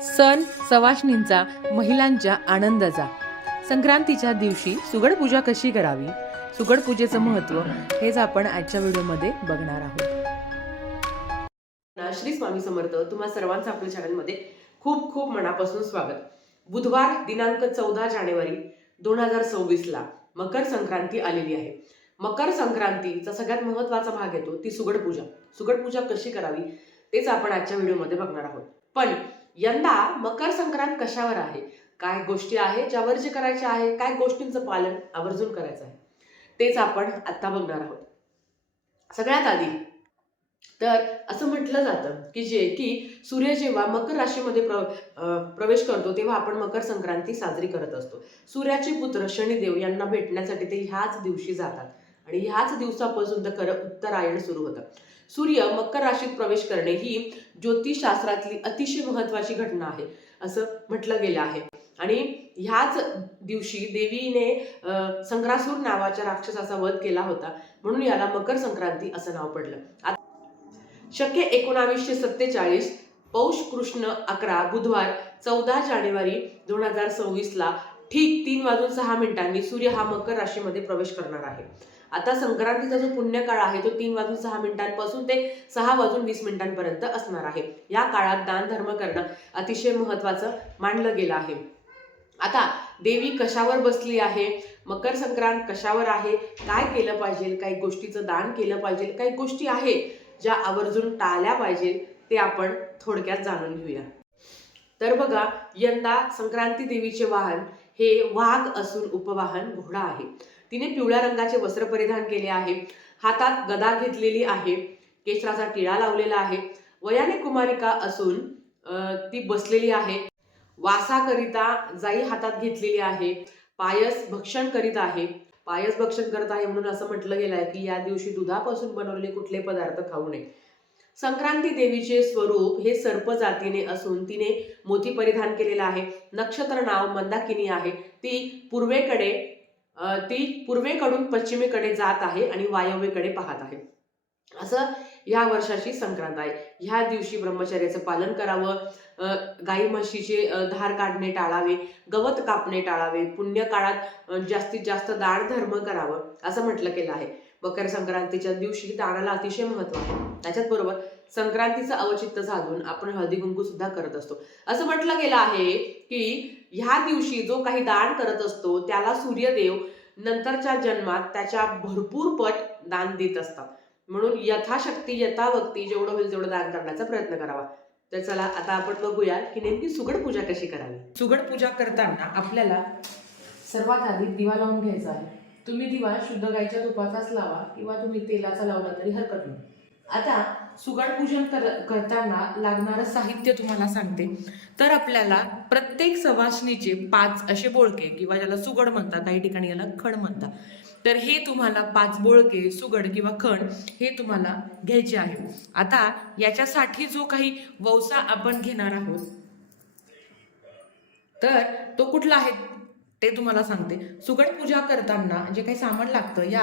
सण सवाष्णींचा, महिलांच्या आनंदाचा. संक्रांतीच्या दिवशी सुगड पूजा कशी करावी, सुगड पूजेचं महत्त्व हेच आपण आजच्या व्हिडिओमध्ये बघणार आहोत. श्री स्वामी समर्थ. तुम्हा सर्वांचं आपल्या चॅनलमध्ये खूप खूप मनापासून स्वागत. बुधवार दिनांक 14 जानेवारी 2026 ला मकर संक्रांती आलेली आहे. मकर संक्रांतीचा सगळ्यात महत्त्वाचा भाग येतो ती सुगड पूजा. सुगड पूजा कशी करावी तेच आपण आजच्या व्हिडिओमध्ये बघणार आहोत. पण यंदा मकर संक्रांत कशावर आहे, काय गोष्टी आहे ज्यावर जे करायचे आहे, काय गोष्टींचं पालन आवर्जून करायचं आहे तेच आपण आता बघणार आहोत. सगळ्यात आधी तर असं म्हटलं जातं की सूर्य जेव्हा मकर राशीमध्ये प्रवेश करतो तेव्हा आपण मकर संक्रांती साजरी करत असतो. सूर्याचे पुत्र शनिदेव यांना भेटण्यासाठी ते ह्याच दिवशी जातात आणि ह्याच दिवसापासून तर खरं उत्तरायण सुरू होतं. सूर्य मकर राशीत प्रवेश करणे ही ज्योतिषशास्त्रातली अतिशय महत्त्वाची घटना आहे असं म्हटलं गेलं आहे. आणि ह्याच दिवशी देवीने संग्रासूर नावाच्या राक्षसाचा वध केला होता, म्हणून याला मकर संक्रांती असं नाव पडलं. शके 1947 पौष कृष्ण 11 बुधवार 14 जानेवारी 2026 ला ठीक 3:06 सूर्य हा मकर राशीमध्ये प्रवेश करणार आहे. आता संक्रांतीचा जो पुण्यकाळ आहे तो 3:06 ते 6:20 पर्यंत असणार आहे. या काळात दान धर्म करणं अतिशय महत्त्वाचं मानलं गेलं आहे. आता देवी कशावर बसली आहे, मकर संक्रांत कशावर आहे, काय केलं पाहिजे, काही गोष्टीचं दान केलं पाहिजे, काही गोष्टी आहे ज्या आवर्जून टाळल्या पाहिजे ते आपण थोडक्यात जाणून घेऊया. तर बघा, यंदा संक्रांती देवीचे वाहन हे वाघ असून उपवाहन घोडा आहे. तिने पिवळ्या रंगाचे वस्त्र परिधान केले आहे, हातात गदा घेतलेली आहे, केशराचा टिळा लावलेला आहे, वयाने कुमारिका असून ती बसलेली आहे, वासाकरिता जाई हातात घेतलेली आहे, पायस भक्षण करीत आहे. पायस भक्षण करत आहे म्हणून असं म्हटलं गेलं आहे की या दिवशी दुधापासून बनवलेले कुठले पदार्थ खाऊ नये. संक्रांती देवीचे स्वरूप हे सर्प जातीने असून तिने मोती परिधान केलेला आहे. नक्षत्र नाव मंदाकिनी आहे. ती पूर्वेकडून पश्चिमेकडे जात आहे आणि वायव्येकडे पाहत आहे. असं या वर्षाची संक्रांत आहे. ह्या दिवशी ब्रह्मचर्याचं पालन करावं, गाई म्हशीचे धार काढणे टाळावे, गवत कापणे टाळावे, पुण्य काळात जास्तीत जास्त दान धर्म करावं असं म्हटलं गेलं आहे. मकर संक्रांतीच्या दिवशी दानाला अतिशय महत्त्व आहे. त्याच्याच बरोबर संक्रांतीचं अवचित्त साधून आपण हळदी कुंकू सुद्धा करत असतो. असं म्हटलं गेलं आहे की ह्या दिवशी जो काही दान करत असतो त्याला सूर्यदेव नंतरच्या जन्मात त्याच्या भरपूर पट दान देत असतात. म्हणून यथाशक्ती यथावक्ती जेवढं होईल तेवढं दान करण्याचा प्रयत्न करावा. तर चला आता आपण बघूया की नेमकी सुगड पूजा कशी करावी. सुगड पूजा करताना आपल्याला सर्वात आधी दिवा लावून घ्यायचा आहे. तुम्ही दिवा शुद्ध गाईच्या तुपाचाच लावा किंवा तुम्ही तेलाचा लावला तरी हरकत नाही. आता सुगड पूजन करताना लागणारं साहित्य तुम्हाला सांगते. तर आपल्याला प्रत्येक सवाष्णीचे 5 असे बोळके किंवा ज्याला सुगड म्हणतात, काही ठिकाणी याला खण म्हणतात, तर हे तुम्हाला 5 बोळके सुगड किंवा खण हे तुम्हाला घ्यायचे आहे. आता याच्यासाठी जो काही वौसा आपण घेणार आहोत तर तो कुठला आहे ते तुम्हाला सांगते. सुगड पूजा करताना जे काही सामान लागतं, या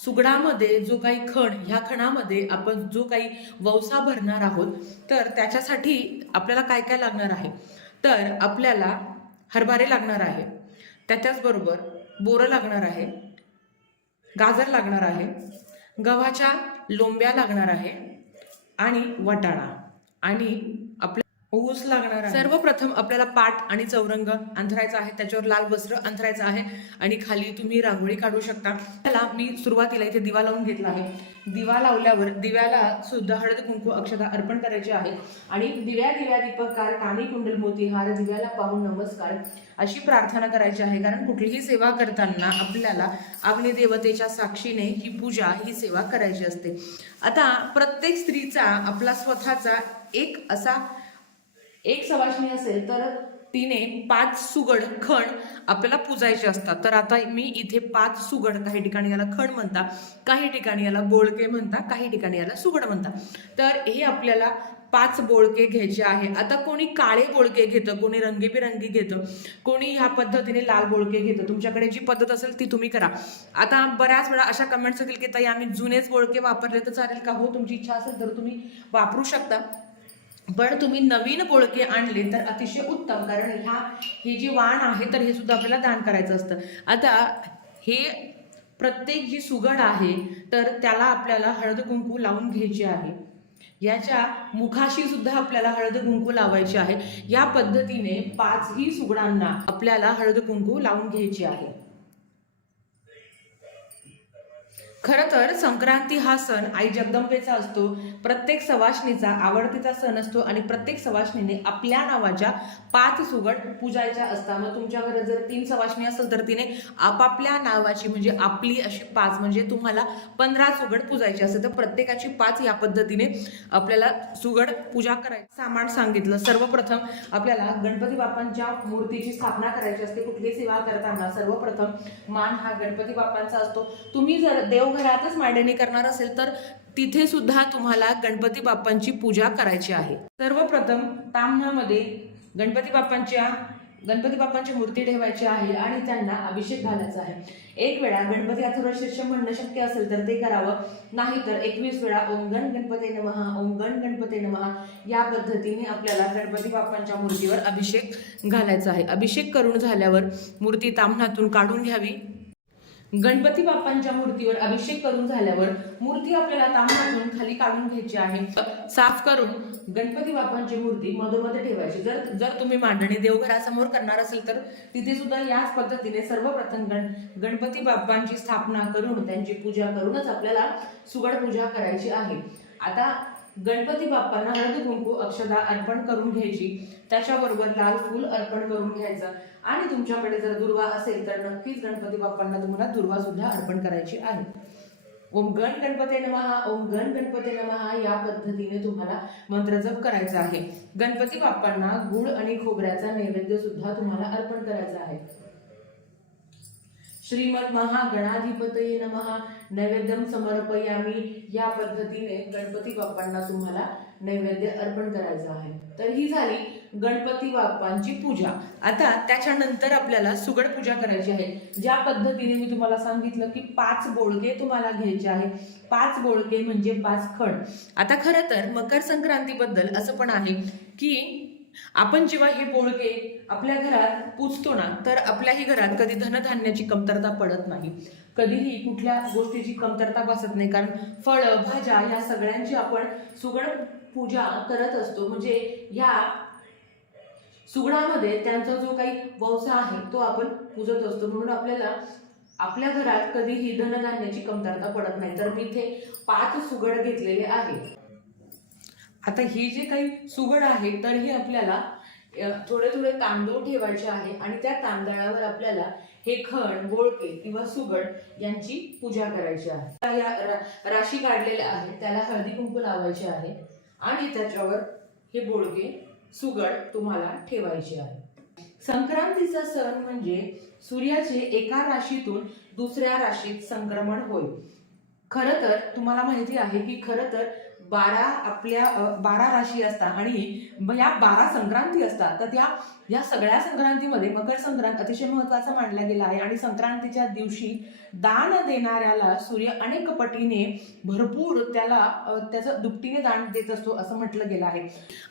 सुगडामध्ये जो काही खण, ह्या खणामध्ये आपण जो काही वौसा भरणार आहोत तर त्याच्यासाठी आपल्याला काय काय लागणार आहे. तर आपल्याला हरभरे लागणार आहे, त्याच्याचबरोबर बोरं लागणार आहे, गाजर लागणार आहे, गव्हाच्या लोंब्या लागणार आहे आणि वाटाणा आणि आपल्या ऊस लागणार आहे. सर्वप्रथम आपल्याला पाट आणि चौरंग अंथरायचा आहे, त्याच्यावर लाल वस्त्र अंथरायचं आहे आणि खाली तुम्ही रांगोळी काढू शकता. त्याला मी सुरुवातीला इथे दिवा लावून घेतला आहे. दिवा लावल्यावर दिव्याला सुद्धा हळद कुंकू अक्षता अर्पण करायचे आहे आणि दिव्या दिव्या दीपकार कानी कुंडल मोती हार दिव्याला पाहून नमस्कार अशी प्रार्थना करायची आहे. कारण कुठलीही सेवा करताना आपल्याला अग्निदेवतेच्या साक्षीने ही पूजा, ही सेवा करायची असते. आता प्रत्येक स्त्रीचा आपला स्वतःचा एक सवाष्णी असेल तर तिने 5 सुगड खण आपल्याला पूजायचे असतात. तर आता मी इथे 5 सुगड, काही ठिकाणी याला खण म्हणतात, काही ठिकाणी याला बोळके म्हणतात, काही ठिकाणी याला सुगड म्हणतात, तर हे आपल्याला 5 बोळके घ्यायचे आहे. आता कोणी काळे बोळके घेतं, कोणी रंगीबिरंगी घेतं, कोणी ह्या पद्धतीने लाल बोळके घेतं. तुमच्याकडे जी पद्धत असेल ती तुम्ही करा. आता बऱ्याच वेळा अशा कमेंट्स येतील की ताई आम्ही जुनेच बोळके वापरले तर चालेल का? हो, तुमची इच्छा असेल तर तुम्ही वापरू शकता. पण तुम्ही नवीन बोळके आणले तर अतिशय उत्तम, कारण हे जे वाण आहे तर हे सुद्धा आपल्याला दान करायचं असतं. आता हे प्रत्येक जी सुगड आहे तर त्याला आपल्याला हळद कुंकू लावून घ्यायची आहे. याच्या मुखाशी सुद्धा आपल्याला हळद कुंकू लावायचे आहे. या पद्धतीने 5ही सुगडांना आपल्याला हळद कुंकू लावून घ्यायची आहे. खरं तर संक्रांती हा सण आई जगदंबेचा असतो. प्रत्येक सवाष्णीचा आवडतीचा सण असतो आणि प्रत्येक सवाष्णीने आपल्या नावाच्या 5 सुगड पूजायच्या असतात. मग तुमच्या घरात जर 3 सवाष्णी असेल तर तिने आपापल्या नावाची म्हणजे आपली अशी 5 म्हणजे तुम्हाला 15 सुगड पूजायची असेल तर प्रत्येकाची 5 या पद्धतीने आपल्याला सुगड पूजा करायची. सामान सांगितलं. सर्वप्रथम आपल्याला गणपती बाप्पांच्या मूर्तीची स्थापना करायची असते. कुठली सेवा करताना सर्वप्रथम मान हा गणपती बाप्पांचा असतो. तुम्ही जर देवघरातच मांडणी करणार असेल तर तिथे सुद्धा तुम्हाला गणपती बाप्पांची पूजा करायची आहे. सर्वप्रथम ताम्हणामध्ये गणपती बाप्पांची मूर्ती ठेवायची आहे आणि त्यांना अभिषेक घालायचा आहे. एक वेळा गणपती अथर्वशीर्ष म्हणणं शक्य असेल तर ते करावं, नाहीतर 21 वेळा ओम गण गणपते नमः, ओम गण गणपते नमः या पद्धतीने आपल्याला गणपती बाप्पांच्या मूर्तीवर अभिषेक घालायचा आहे. अभिषेक करून झाल्यावर मूर्ती ताम्हणातून काढून घ्यावी. गणपती बाप्पांच्या मूर्तीवर अभिषेक करून झाल्यावर मूर्ती आपल्याला ताम्हणातून खाली काढून घ्यायची आहे. साफ करून गणपती बाप्पांची मूर्ती मधोमध ठेवायची. जर तुम्ही मांडणी देवघरासमोर करणार असेल तर तिथे सुद्धा याच पद्धतीने सर्वप्रथम गणपती बाप्पांची स्थापना करून त्यांची पूजा करूनच आपल्याला सुगड पूजा करायची आहे. आता गणपती बाप्पांना हळद कुंकू अक्षदा अर्पण करून घ्यायची. त्याच्याबरोबर लाल फूल अर्पण करून घ्यायचं आणि तुमच्याकडे जर दुर्वा असेल तर नक्कीच गणपती बाप्पांना तुम्हाला दुर्वा सुद्धा अर्पण करायची आहे. ओम गण गणपते नमः, ओम गण गणपते नमः या पद्धतीने तुम्हाला मंत्र जप करायचा आहे. गणपती बाप्पांना गुळ आणि खोबऱ्याचा नैवेद्य सुद्धा तुम्हाला अर्पण करायचा आहे. श्रीमद महागणाधिपतये नमः नैवेद्यम समर्पयामी या पद्धतीने गणपती बाप्पांना तुम्हाला नैवेद्य अर्पण करायचा आहे. तर ही झाली गणपती बाप्पांची पूजा. आता त्याच्यानंतर आपल्याला सुगड पूजा करायची आहे. ज्या पद्धतीने मी तुम्हाला सांगितलं की 5 बोळके तुम्हाला घ्यायचे आहे. 5 बोळके म्हणजे 5 खण. आता खरं तर मकर संक्रांतीबद्दल असं पण आहे की आपण जेव्हा हे बोळके आपल्या घरात पूजतो ना तर आपल्याही घरात कधी धनधान्याची कमतरता पडत नाही. कधीही कुठल्या गोष्टीची कमतरता बसत नाही, कारण फळं भाज्या या सगळ्यांची आपण सुगड पूजा करत असतो. म्हणजे या सुगडामध्ये त्यांचा जो काही वंश आहे तो आपण पूजत असतो. म्हणून आपल्याला आपल्या घरात कधीही धनधान्याची कमतरता पडत नाही. तर मी इथे 5 सुगड घेतलेले आहे. आता ही जे काही सुगड आहे तर ही आपल्याला थोडे थोडे तांदूळ ठेवायचे आहे आणि त्या तांदळावर आपल्याला हे खण बोळके किंवा सुगड यांची पूजा करायची आहे. या राशी काढलेल्या आहेत त्याला हळदी कुंकू लावायचे आहे आणि त्याच्यावर हे बोळके सुगड तुम्हाला ठेवायचे आहे. संक्रांतीचा सण म्हणजे सूर्याचे एका राशीतून दुसऱ्या राशीत संक्रमण होय. खरं तर तुम्हाला माहिती आहे की खरं तर 12 राशी असतात आणि या 12 संक्रांती असतात. तर या सगळ्या संक्रांतीमध्ये मकर संक्रांत अतिशय महत्वाचा मानला गेला आहे आणि संक्रांतीच्या दिवशी दान देणाऱ्याला सूर्य अनेक पटीने भरपूर त्याचं दुपटीने दान देत असतो असं म्हटलं गेलं आहे.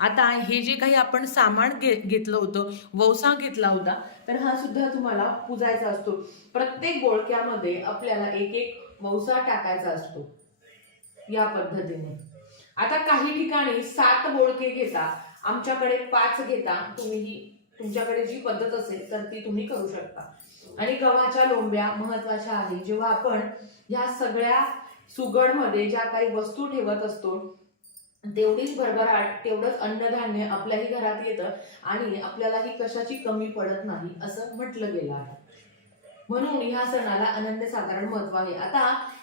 आता हे जे काही आपण सामान घेतलं होतं, वौसा घेतला होता, तर हा सुद्धा तुम्हाला पूजायचा असतो. प्रत्येक बोळक्यामध्ये आपल्याला एक एक वौसा टाकायचा असतो या पद्धतीने. आता काही ठिकाणी 7 बोळके घेता, आमच्याकडे 5 घेता. तुमच्याकडे जी पद्धत असेल तर ती तुम्ही करू शकता. आणि गव्हाच्या लोंब्या महत्वाच्या आहे. जेव्हा आपण ह्या सगळ्या सुगडमध्ये ज्या काही वस्तू ठेवत असतो तेवढीच भरभराट तेवढंच अन्नधान्य आपल्याही घरात येतं आणि आपल्यालाही कशाची कमी पडत नाही असं म्हटलं गेलं आहे. म्हणून ह्या सणाला अनन्य साधारण महत्व आहे. आता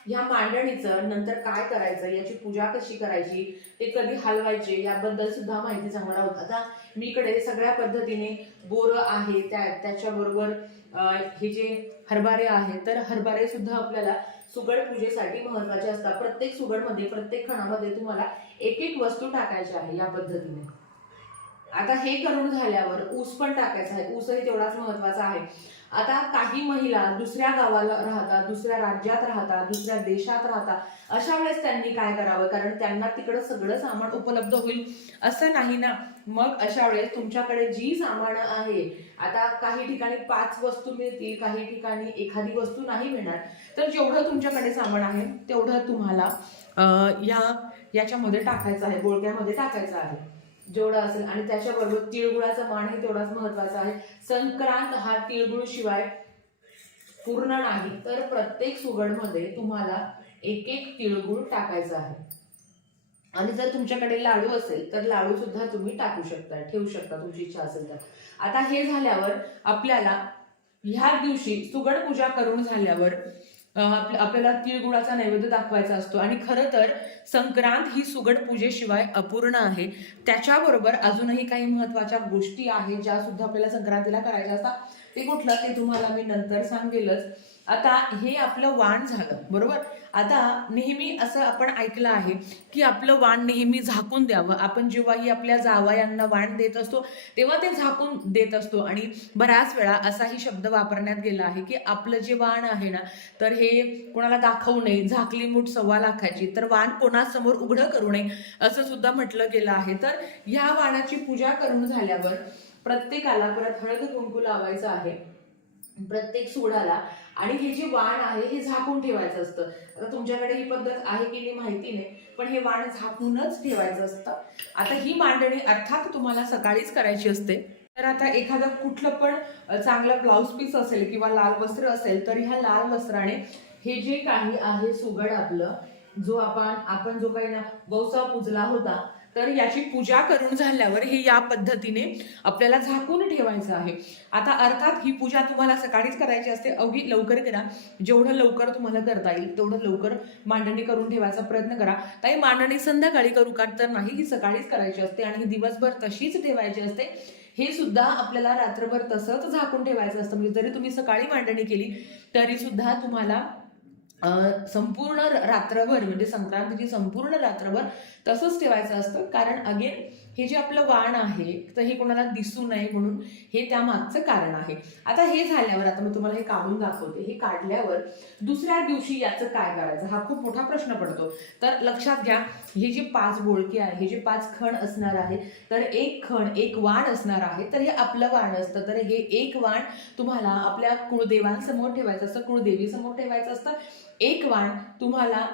ह्या मांडणीचं नंतर काय करायचं, याची पूजा कशी करायची, ते कधी हलवायचे याबद्दल सुद्धा माहिती सांगणार आहोत. आता मी इकडे सगळ्या पद्धतीने बोरं आहे, त्याच्याबरोबर हे जे हरभरे आहेत तर हरभरे सुद्धा आपल्याला सुगड पूजेसाठी महत्वाचे असतात. प्रत्येक सुगडमध्ये प्रत्येक खणामध्ये तुम्हाला एक एक वस्तू टाकायची आहे या पद्धतीने. आता हे करून झाल्यावर ऊस पण टाकायचा आहे. ऊसही तेवढाच महत्वाचा आहे. आता काही महिला दुसऱ्या गावाला राहतात, दुसऱ्या राज्यात राहतात, दुसऱ्या देशात राहतात, अशा वेळेस त्यांनी काय करावं, कारण त्यांना तिकडं सगळं सामान उपलब्ध होईल असं नाही ना. मग अशा वेळेस तुमच्याकडे जी सामानं आहे, आता काही ठिकाणी 5 वस्तू मिळतील, काही ठिकाणी एखादी वस्तू नाही मिळणार, तर जेवढं तुमच्याकडे सामान आहे तेवढं तुम्हाला याच्यामध्ये टाकायचं आहे, बोळक्यामध्ये टाकायचं आहे जेवढं असेल. आणि त्याच्याबरोबर तिळगुळाचा मान हे तेवढाच महत्वाचा आहे. संक्रांत हा तिळगुळ शिवाय पूर्ण नाही, तर प्रत्येक सुगडमध्ये तुम्हाला एक एक तिळगुळ टाकायचा आहे. आणि जर तुमच्याकडे लाडू असेल तर लाडू सुद्धा तुम्ही टाकू शकता, ठेवू शकता तुमची इच्छा असेल तर. आता हे झाल्यावर आपल्याला ह्या दिवशी सुगड पूजा करून झाल्यावर आपल्याला तिळगुळाचा नैवेद्य दाखवायचा असतो. आणि खरं तर संक्रांत ही सुगड पूजेशिवाय अपूर्ण आहे. त्याच्याबरोबर अजूनही काही महत्वाच्या गोष्टी आहेत ज्या सुद्धा आपल्याला संक्रांतीला करायच्या असतात. ते कुठलं ते तुम्हाला मी नंतर सांगेलच. आता हे आपलं वाण झालं, बरोबर. आता नेहमी असं आपण ऐकलं आहे की आपलं वाण नेहमी झाकून द्यावं. आपण जेव्हाही आपल्या जावयांना वाण देत असतो तेव्हा ते झाकून देत असतो. आणि बऱ्याच वेळा असाही शब्द वापरण्यात गेला आहे की आपलं जे वाण आहे ना, तर हे कोणाला दाखवू नये, झाकली मूठ 1.25 लाखाची, तर वाण कोणासमोर उघडं करू नये असं सुद्धा म्हटलं गेलं आहे. तर ह्या वाणाची पूजा करून झाल्यावर प्रत्येकाला परत हळद कुंकू लावायचं आहे, प्रत्येक सुगडाला. आणि हे जे वाण आहे हे झाकून ठेवायचं असतं. आता तुमच्याकडे ही पद्धत आहे की नाही माहिती नाही, पण हे वाण झाकूनच ठेवायचं असतं. आता ही मांडणी अर्थात तुम्हाला सकाळीच करायची असते. तर आता एखादं कुठलं पण चांगलं ब्लाउज पीस असेल किंवा लाल वस्त्र असेल, तर ह्या लाल वस्त्राने हे जे काही आहे सुगड आपलं, जो आपण जो काही ना वौसा पूजला होता, तर याची पूजा करून झाल्यावर हे या पद्धतीने आपल्याला झाकून ठेवायचं आहे. आता अर्थात ही पूजा तुम्हाला सकाळीच करायची असते. अवघी लवकर करा, जेवढं लवकर तुम्हाला करता येईल तेवढं लवकर मांडणी करून ठेवायचा प्रयत्न करा. ताई मांडणी संध्याकाळी करू का, तर नाही, ही सकाळीच करायची असते आणि ही दिवसभर तशीच ठेवायची असते. हे सुद्धा आपल्याला रात्रभर तसंच झाकून ठेवायचं असतं. म्हणजे जरी तुम्ही सकाळी मांडणी केली तरी सुद्धा तुम्हाला संपूर्ण रात्रभर, म्हणजे संक्रांतीची संपूर्ण रात्रभर तसंच ठेवायचं असतं. कारण अगेन हे जे आपलं वाण आहे तर हे कोणाला दिसू नये म्हणून हे त्यामागचं कारण आहे. आता हे झाल्यावर आता मी तुम्हाला हे काढून दाखवते. हे काढल्यावर दुसऱ्या दिवशी याचं काय करायचं, हा खूप मोठा प्रश्न पडतो. तर लक्षात घ्या, हे जे 5 बोळके आहे, हे जे 5 खण असणार आहे, तर एक खण, एक वाण असणार आहे. तर हे आपलं वाण असतं. तर हे एक वाण तुम्हाला आपल्या कुळदेवांसमोर ठेवायचं असतं, कुळदेवीसमोर ठेवायचं असतं. एक वाण तुम्हाला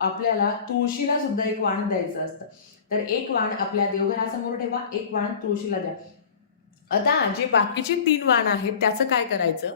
आपल्याला तुळशीला सुद्धा एक वाण द्यायचं असतं. तर एक वाण आपल्या देवघरासमोर ठेवा, एक वाण तुळशीला द्या. आता जे बाकीचे 3 वाण आहेत त्याचं काय करायचं,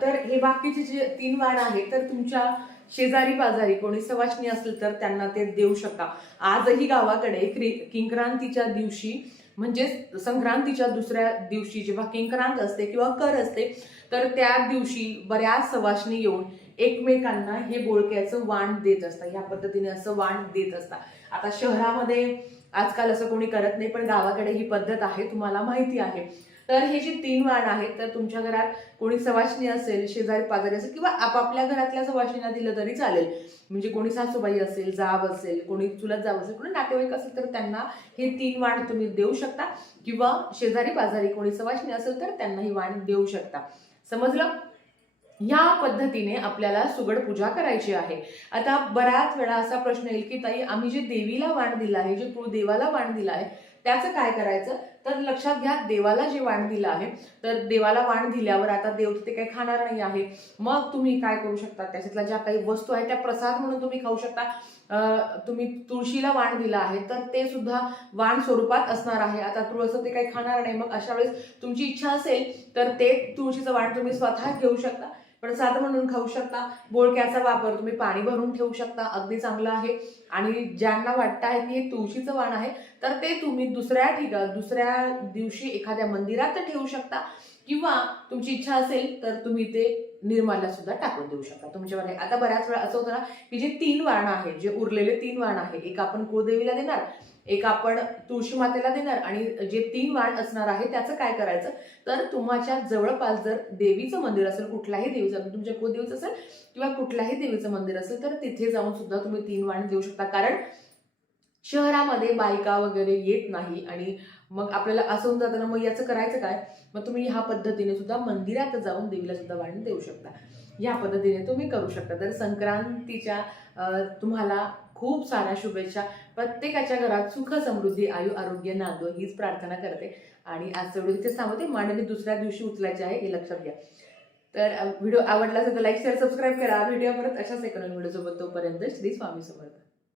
तर हे बाकीचे जे 3 वाण आहेत तर तुमच्या शेजारी पाजारी कोणी सवाष्णी असेल तर त्यांना ते देऊ शकता. आजही गावाकडे किंक्रांतीच्या दिवशी, म्हणजे संक्रांतीच्या दुसऱ्या दिवशी जेव्हा किंक्रांत असते किंवा कर असते, तर त्या दिवशी बऱ्याच सवाष्णी येऊन एकमेकांना हे बोळक्याचं वाण देत असतात. या पद्धतीने असं वाण देत असतात. आता शहरामध्ये आजकाल असं कोणी करत नाही, पण गावाकडे ही पद्धत आहे, तुम्हाला माहिती आहे. तर हे जे 3 वाण आहेत, तर तुमच्या घरात कोणी सवाष्णी असेल, शेजारी पाजारी असेल किंवा आपापल्या घरातल्या सवाष्णींना दिलं तरी चालेल. म्हणजे कोणी सासूबाई असेल, जाव असेल, कोणी चुलत जाव असेल, कोणी नातेवाईक असेल, तर त्यांना हे 3 वाण तुम्ही देऊ शकता. किंवा शेजारी पाजारी कोणी सवाष्णी असेल तर त्यांना ही वाण देऊ शकता. समजलं? या पद्धतीने आपल्याला सुगड पूजा करायची आहे. आता बऱ्याच वेळा असा प्रश्न येईल की ताई, आम्ही जे देवीला वाण दिलं आहे, जे कुळदेवाला वाण दिलं आहे, त्याचं काय करायचं. तर लक्षात घ्या, देवाला जे वाण दिलं आहे, तर देवाला वाण दिल्यावर आता देव ते काही खाणार नाही आहे. मग तुम्ही काय करू शकता, त्याच्यातल्या ज्या काही वस्तू आहेत त्या प्रसाद म्हणून तुम्ही खाऊ शकता. तुम्ही तुळशीला वाण दिलं आहे तर ते सुद्धा वाण स्वरूपात असणार आहे. आता तुळस ते काही खाणार नाही, मग अशा वेळेस तुमची इच्छा असेल तर ते तुळशीचं वाण तुम्ही स्वतः घेऊ शकता, प्रसाद म्हणून खाऊ शकता. बोळक्याचा वापर तुम्ही पाणी भरून ठेवू शकता, अगदी चांगलं आहे. आणि ज्यांना वाटतं आहे की हे तुळशीचं वाण आहे तर ते तुम्ही दुसऱ्या दिवशी एखाद्या मंदिरात ठेवू शकता, किंवा तुमची इच्छा असेल तर तुम्ही ते निर्माल्यात सुद्धा टाकून देऊ शकता, तुमच्यावर आहे. आता बऱ्याच वेळा असं होतं ना की जे 3 वाण आहे, जे उरलेले 3 वाण आहे, एक आपण कुळदेवीला देणार, एक आपण तुळशी मातेला देणार, आणि जे 3 वाण असणार आहे त्याचं काय करायचं, तर तुमच्या जवळपास जर देवीचं मंदिर असेल, कुठल्याही देवीचं, तुमच्या कुलदेवीचं असेल किंवा कुठल्याही देवीचं मंदिर असेल, तर तिथे जाऊन सुद्धा तुम्ही 3 वाण देऊ शकता. कारण शहरामध्ये बायका वगैरे येत नाही आणि मग आपल्याला असं होऊन जातं ना, मग याचं करायचं काय? मग तुम्ही ह्या पद्धतीने सुद्धा मंदिरात जाऊन देवीला सुद्धा वाण देऊ शकता. या पद्धतीने तुम्ही करू शकता. तर संक्रांतीच्या तुम्हाला खूप साऱ्या शुभेच्छा. प्रत्येकाच्या घरात सुख समृद्धी आयु आरोग्य नांदो हीच प्रार्थना करते. आणि आजचा व्हिडिओ इथे थांबवते. मांडणी दुसऱ्या दिवशी उचलायची आहे हे लक्षात घ्या. तर व्हिडिओ आवडला असेल तर लाईक शेअर सबस्क्राईब करा. व्हिडिओ परत अशाच एका नवीन व्हिडिओ सोबत. तोपर्यंत श्री स्वामी समर्थ.